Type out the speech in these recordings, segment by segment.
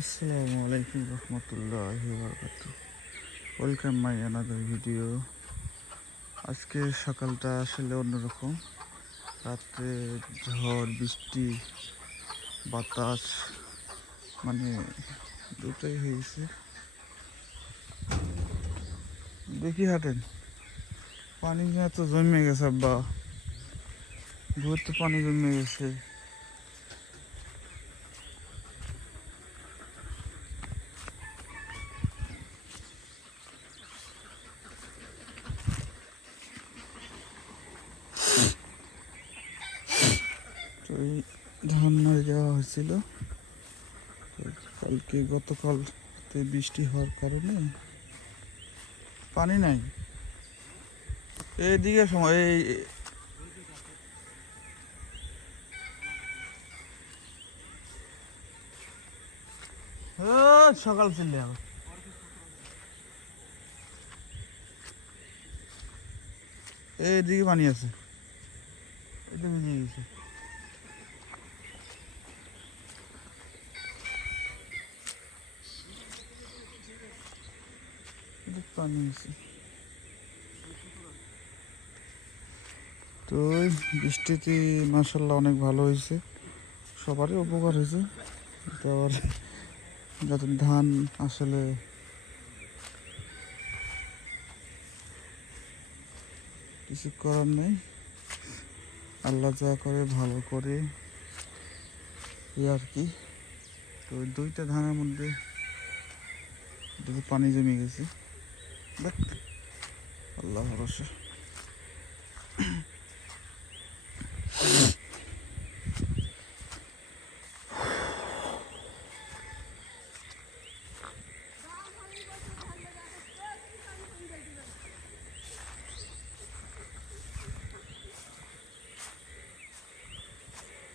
আসসালামু আলাইকুম রহমতুল্লাহ বরকাত ওয়েলকাম মাই আনাদার ভিডিও আজকে সকালটা আসলে অন্যরকম। রাত্রে ঝড়, বৃষ্টি, বাতাস মানে দুটোই হয়েছে। দেখি হাঁটেন। পানি তো জমে গেছে ভোর তো পানি জমে গেছে তো এই ধান যাওয়া হয়েছিল। কালকে গতকাল বৃষ্টি হওয়ার কারণে পানি নাই। এইদিকে সময়, এই সকাল চলে এইদিকে পানি আছে। এটা ভিজে গেছে। আছে তো বৃষ্টিতে মাসাল্লাহ অনেক ভালো হয়েছে। সবারই উপকার হয়েছে। তো আবার যাতে ধান আসলে কিছু করার নেই। আল্লাহ যা করে ভালো করে। এই আর কি। তো দুইটা ধানের মধ্যে পানি জমে গেছে। দেখ। আল্লাহ ভরসা।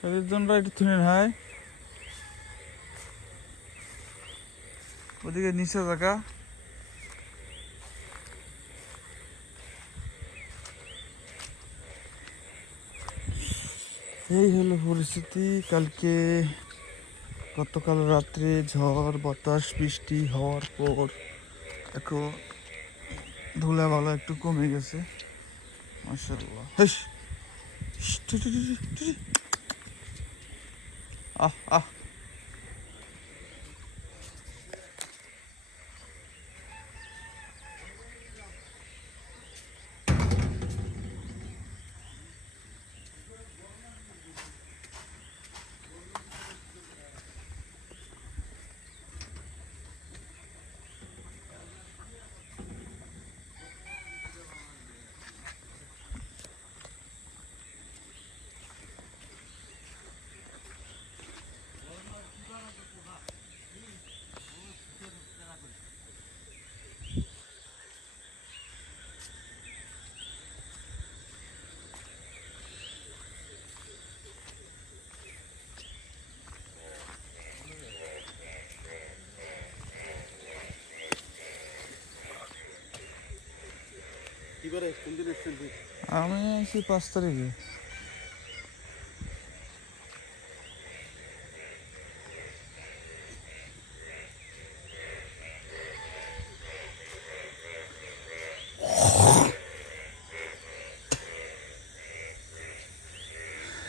এদের জন্য একটু থুনে হয় ওদিকে নিচে জায়গা এই হলো পরিস্থিতি। কালকে গতকাল রাত্রে ঝড়, বাতাস, বৃষ্টি হওয়ার পর এখন ধুলা ভালো একটু কমে গেছে। টু। আহ আহ আমি আছি পাঁচ তারিখে।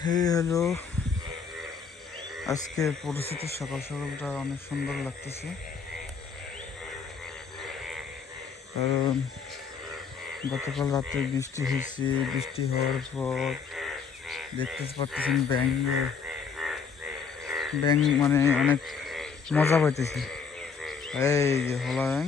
হলো আজকে পরিস্থিতি সকাল সকালটা অনেক সুন্দর লাগতেছে। কারণ গতকাল রাতে বৃষ্টি হয়েছে, বৃষ্টি হওয়ার পর দেখতে পারতেছেন ব্যাঙ্গে ব্যাঙ মানে অনেক মজা পাইতেছে। এই যে হলা ব্যাং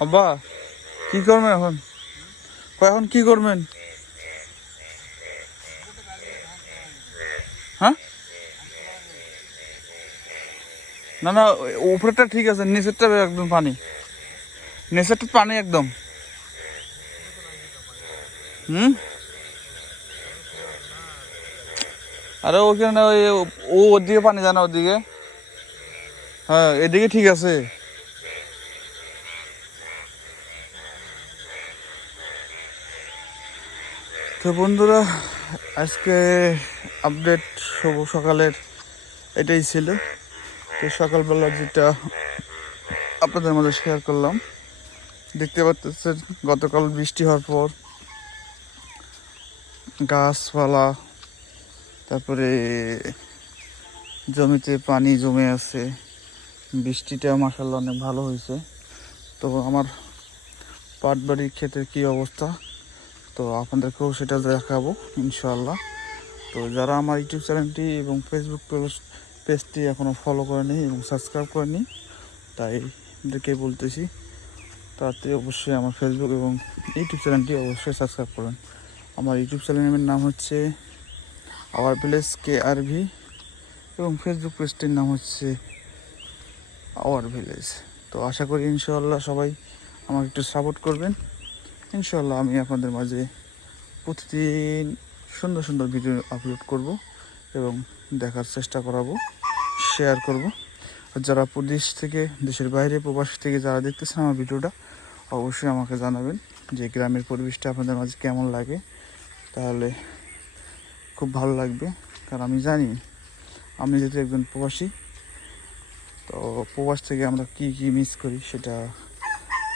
আব্বা, কি করবেন এখন? এখন কি করবেন? হ্যাঁ? না না ওই উপরেরটা ঠিক আছে, নিচেরটা একদম পানি। নিচেরটা পানি একদম। হুম? আরে ওখানে ওই ও ওদিকে পানি জানা ওদিকে। হ্যাঁ এদিকে ঠিক আছে। তো বন্ধুরা, আজকে আপডেট শুভ সকালের এটাই ছিল। তো সকালবেলা যেটা আপনাদের মধ্যে শেয়ার করলাম, দেখতে পাচ্ছেন গতকাল বৃষ্টি হওয়ার পর গাছপালা, তারপরে জমিতে পানি জমে আছে, বৃষ্টিটা মাসাল্লাহ অনেক ভালো হয়েছে। তো আমার পাট বাড়ির ক্ষেতের কী অবস্থা? তো আপনাদেরকেও সেটা দেখাবো ইনশাল্লাহ তো যারা আমার ইউটিউব চ্যানেলটি এবং ফেসবুক পেজ- পেজটি এখনও ফলো করেনি এবং সাবস্ক্রাইব করেনি, তাই এদেরকে বলতেছি, তাতে অবশ্যই আমার ফেসবুক এবং ইউটিউব চ্যানেলটি অবশ্যই সাবস্ক্রাইব করুন। আমার ইউটিউব চ্যানেলের নাম হচ্ছে our village K R V এবং ফেসবুক পেজটির নাম হচ্ছে আওয়ার ভিলেজ। তো আশা করি ইনশাআল্লাহ সবাই আমাকে একটু সাপোর্ট করবেন। ইনশাআল্লাহ আমি আপনাদের মাঝে প্রতিদিন সুন্দর সুন্দর ভিডিও আপলোড করব এবং দেখার চেষ্টা করাবো শেয়ার করব। আর যারা প্রদেশ থেকে, দেশের বাইরে প্রবাস থেকে যারা দেখতেছেন আমার ভিডিওটা, অবশ্যই আমাকে জানাবেন যে গ্রামের পরিবেশটা আপনাদের মাঝে কেমন লাগে। তাহলে খুব ভালো লাগবে, কারণ আমি জানি, আমি যেহেতু একজন প্রবাসী, তো প্রবাস থেকে আমরা কি কি মিস করি সেটা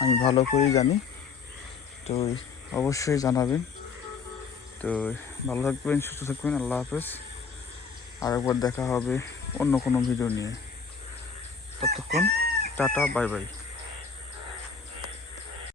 আমি ভালো করেই জানি। তো অবশ্যই জানাবেন। তো ভালো থাকবেন, সুস্থ থাকবেন, আল্লাহ হাফেজ। আর একবার দেখা হবে অন্য কোনো ভিডিও নিয়ে। ততক্ষণ টাটা, বাই বাই।